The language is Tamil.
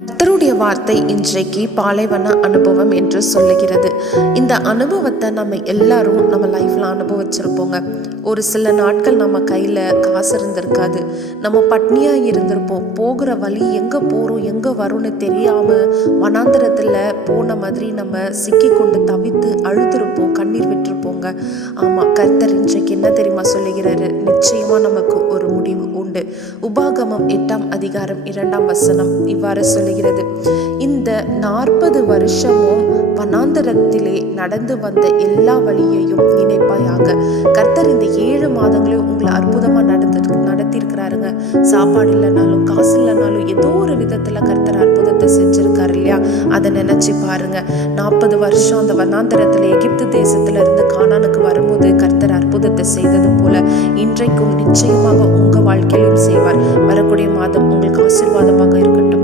கர்த்தருடைய வார்த்தை இன்றைக்கு பாலைவன அனுபவம் என்று சொல்லுகிறது. இந்த அனுபவத்தை நம்ம எல்லாரும் நம்ம லைஃப்ல அனுபவிச்சிருப்போங்க. ஒரு சில நாட்கள் நம்ம கையில் காசு இருந்திருக்காது, நம்ம பட்னியாக இருந்திருப்போம். போகிற வழி எங்கே போகிறோம் எங்கே வரும்னு தெரியாமல் வனாந்திரத்தில் போன மாதிரி நம்ம சிக்கி கொண்டு தவித்து அழுதுருப்போம், கண்ணீர் விட்டுருப்போங்க. ஆமாம், கர்த்தர் இன்றைக்கு என்ன தெரியுமா சொல்லுகிறாரு? நிச்சயமாக நமக்கு ஒரு முடிவு உண்டு. உபாகமம் 8ஆம் அதிகாரம் 2ஆம் வசனம் இவ்வாறு சொல்லுகிறது: இந்த 40 வருஷமும் வனாந்தரத்திலே நடந்து வந்த எல்லா வழியையும் நினைப்பாயாக. கர்த்தர் இந்த 7 மாதங்களையும் உங்களை அற்புதமா நடத்திருக்கிறாருங்க. சாப்பாடு இல்லைனாலும் காசு இல்லைனாலும் ஏதோ ஒரு விதத்துல கர்த்தர் அற்புதத்தை செஞ்சிருக்காரு இல்லையா? அதை நினைச்சு பாருங்க. 40 வருஷம் அந்த வனாந்தரத்துல எகிப்து தேசத்துல இருந்து கானானுக்கு வரும்போது கர்த்தர் அற்புதத்தை செய்தது போல இன்றைக்கும் நிச்சயமாக உங்க வாழ்க்கையிலும் செய்வார். வரக்கூடிய மாதம் உங்களுக்கு ஆசீர்வாதமாக இருக்கட்டும்.